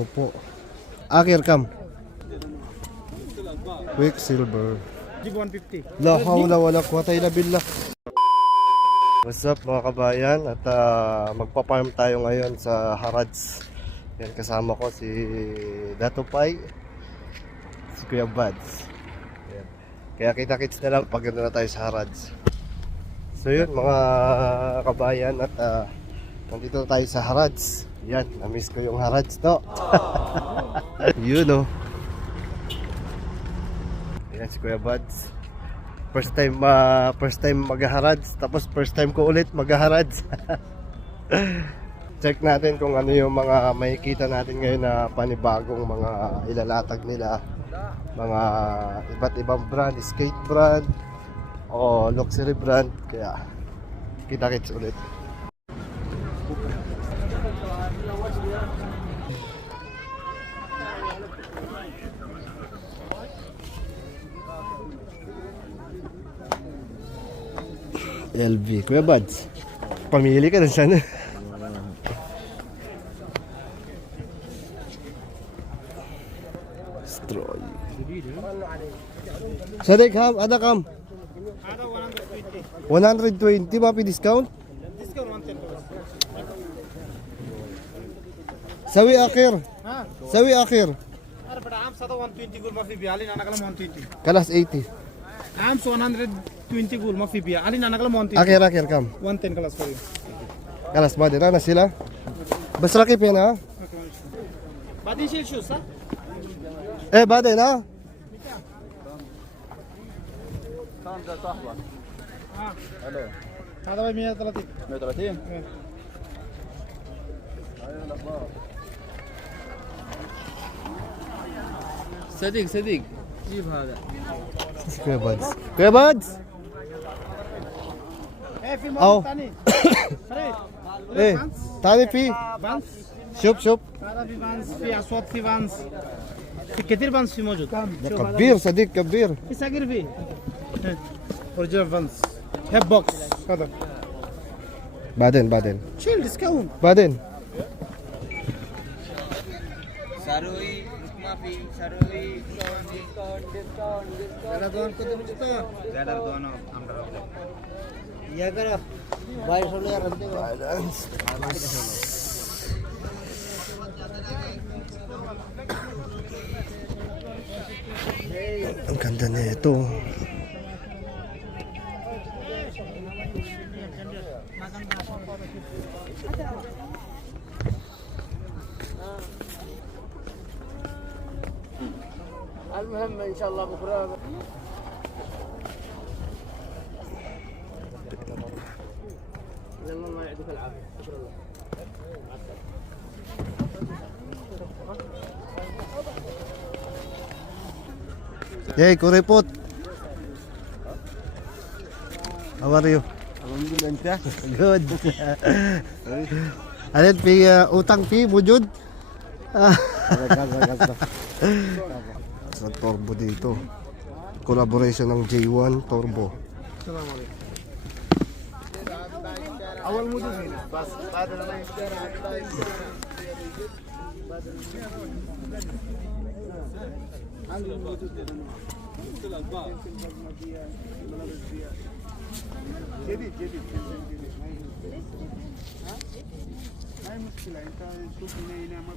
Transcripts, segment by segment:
ko po. Akir kam. Quicksilver. Jeep 150. La hawla wala quwata illa billah. What's up mga kabayan? At magpa-farm tayo ngayon sa Harads. Yan, kasama ko si Dato Pai, si Kuya Bads. Yan. Kaya kita-kits na lang pag na tayo sa Harads. So yun mga kabayan, at nandito tayo sa Harads. Yan, na-miss ko yung Harads to. Yun o. Yan si Kuya Bads. First time mag-Harads, tapos first time ko ulit mag-Harads. Check natin kung ano yung mga makikita natin ngayon na panibagong mga ilalatag nila. Mga iba't ibang brand, skate brand o luxury brand. Kaya kita-kits ulit. LV. Kuya Bads, pamili ka na sana. Stroy. Sadik ham, ada kam? Ada 120. 120 mapi discount? Discount 110. Sawi akhir. हाँ Sawi akhir. अरे बड़ा आम सादा 120 गुल माफी बिया आली नाना कलम 120 Kalas 80. आम 120 गुल माफी बिया आली नाना कलम 120 Akhir kam. 110 class for you. Kalas ba din na sila? Basta laki pa na. Badi shell shoes ha? Eh ba din na? हाँ हेलो هذا भाई 130 130 صديق صديق جيب هذا Kuya Bads. Kuya Bads. ايه في أو. موجود ثاني فريد Eh, tani fi. بانس Shop. هذا في بانس في اسود في بانس في كثير بانس في موجود شوف هذا Kabir, Sadik, kabir. في ساقر فيه اوريجينال بانس هيب بوكس هذا Baden. شيل ديسكاونت Baden. सारोई माफी सारोई هذا دون كده مجتمع ज्यादा दोनों আমরা يا كده باي شغل يا ربي Ang ganda na ito. المهم ان شاء الله بكره الله يعطيك العافيه شكرا لك Hey, Kuripot. How are you? alhamdulillah Good. Alin, utang fee, bujud? Sa turbo dito. Collaboration ng J1 Turbo. السلام عليكم اول موديل هنا بس بعد ما جديد ما هي مشكلة انت شوف هنا ما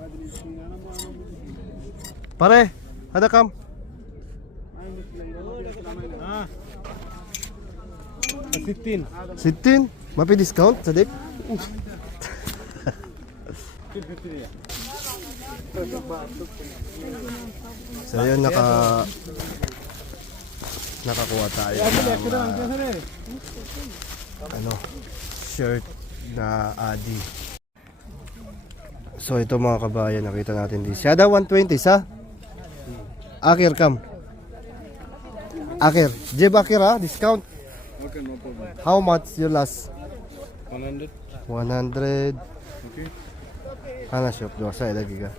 بعد السنين انا ما Pare, ada kam? ما هي مشكلة ها 60 16? Mapi discount, Sadik? So yun, nakakuha tayo ng shirt na Adi. So ito mga kabayan, nakita natin di. Siya 120 sa Akir kam. Akir, Jeb Akir ha, discount. Okay, no problem. How much your last? 100. 100. Okay. Ana shop do sa lagi ka.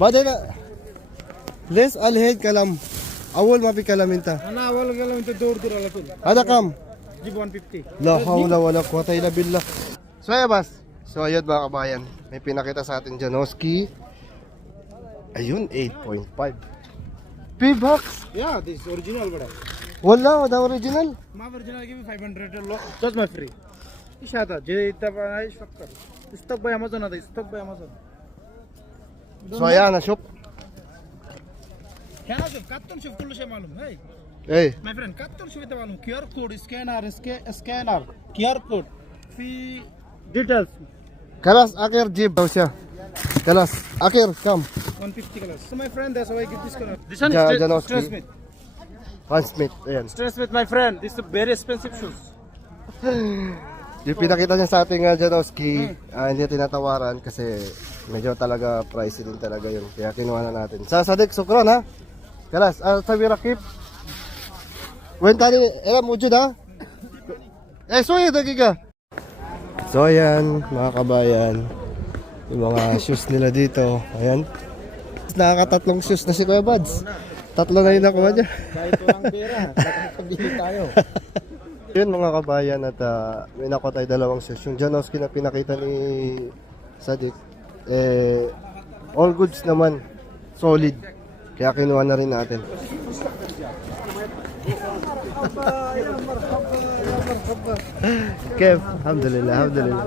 Bade na. Les alhead kalam. Awol mapi kalaminta. انا اول قال انت دور على طول Ada kam. جيب 150 La hawla wala quwata illa billah. Soya bas. So ayun mga kabayan, may pinakita sa atin Janoski. Ayun, 8.5. P-Box! Yeah, this original bada. Wala, wala original. My original give me 500 just my free. İşada, Jeddah bana iş fakkar. Stock by Amazon ada, stock by Amazon. So ayan, na-shop. Kya shop? Katton shop kullu şey malum, hey. Eh, My friend, katton shop ite malum. QR code, scanner, QR code. Fee details. kalas akhir jib daw siya. Kalas, akhir, come. 150 colors. So my friend, that's why I give this color. This one Ja- is Janoski. stress with. Hans Smith, ayan. Stress with my friend. This is very expensive shoes. Yung pinakita niya sa ating Janoski, hindi tinatawaran kasi medyo talaga pricey din talaga yun. Kaya kinuha na natin. Sa Sadik, sukron ha? Kalas, sabi rakip. Wentani, elam ujud ha? Suya dagiga. So ayan, mga kabayan. Yung mga shoes nila dito. Ayan. Nakakatatlong shoes na si Kuya Buds. Tatlo na yung nakuha niya. Kahit walang pera, nakakabili tayo. Yun mga kabayan at may nakuha tayo dalawang shoes. Yung Janoski na pinakita ni Sadik, all goods naman. Solid. Kaya kinuha na rin natin. Kev, alhamdulillah, alhamdulillah.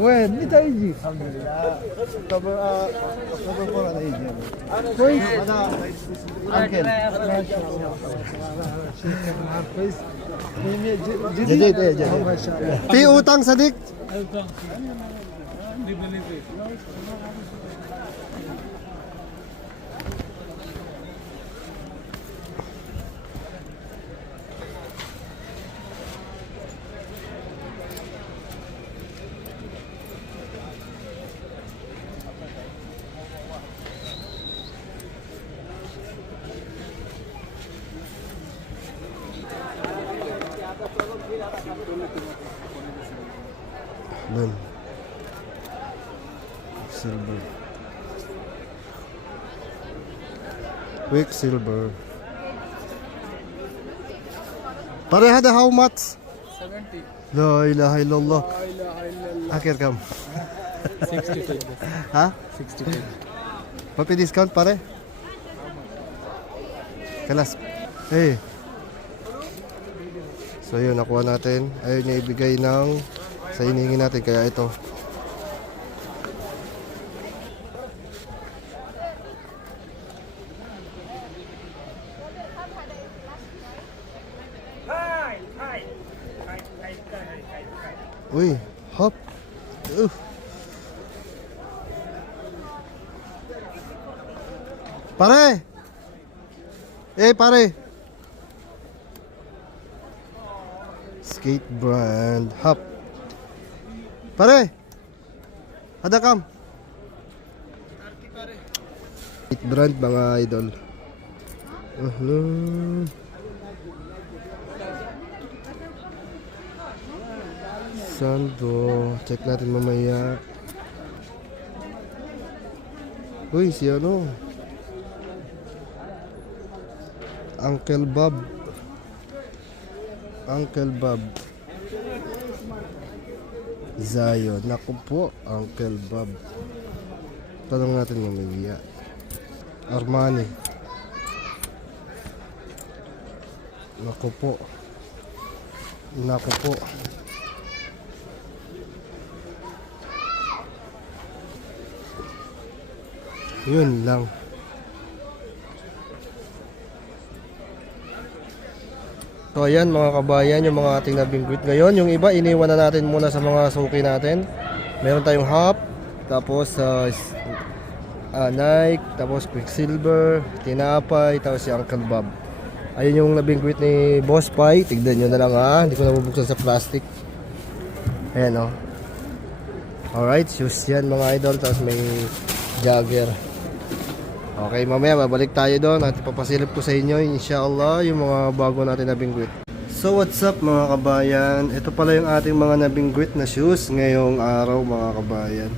وين متى يجي؟ طب ko na yun. كويس؟ Uncle. كويس؟ Jadid, jadid. Pi utang Sadik. Dun. Silver. Quicksilver. Pareha da how much? 70. La ilaha illallah. Akhir kam. 62. Ha? 62. Papi discount pare? Kalas. Hey. So yun, nakuha natin. Ayun niya ibigay ng sa hinihingi natin. Kaya ito. Uy, hop. Pare! Pare! Skate brand hop. Pare! Ada kam? Skate brand mga idol. Sando. Check natin mamaya. Uy, si ano? Uncle Bob. Uncle Bob. Zion. Naku po, Uncle Bob. Tanong natin mamaya. Armani. Naku po. Naku po. Yun lang. So ayan mga kabayan, yung mga ating nabingwit ngayon. Yung iba iniwan na natin muna sa mga suki natin. Meron tayong hop, tapos Nike, tapos Quicksilver, Tinapay, tapos si Uncle Bob. Ayun yung nabingwit ni Boss Pai. Tignan nyo na lang ha, hindi ko nabubuksan sa plastic. Ayan o. Alright, shoes yan mga idol. Tapos may jogger. Okay, mamaya babalik tayo doon at ipapasilip ko sa inyo inshallah yung mga bago natin na bingwit. So what's up mga kabayan? Ito pala yung ating mga nabingwit na shoes ngayong araw mga kabayan.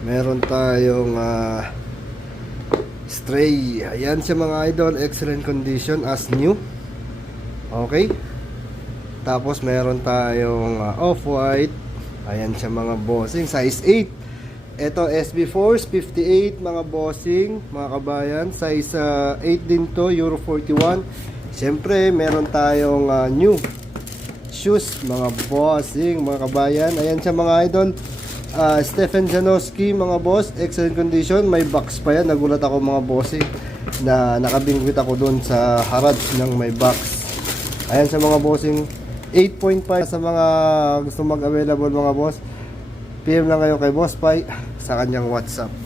Meron tayong Stray. Ayan siya mga idol, excellent condition as new. Okay. Tapos meron tayong Off-White. Ayan siya mga bossing, size 8. Ito SB Force 58 mga bossing, mga kabayan. Size 8 din to, Euro 41. Siyempre, meron tayong new shoes mga bossing, mga kabayan. Ayan siya mga idol. Stephen Janowski mga boss, excellent condition. May box pa yan. Nagulat ako mga bossing na nakabingwit ako doon sa Harrods ng may box. Ayan sa mga bossing, 8.5 sa mga gusto mag-available mga boss. PM lang kayo kay Boss Pai sa kanyang WhatsApp.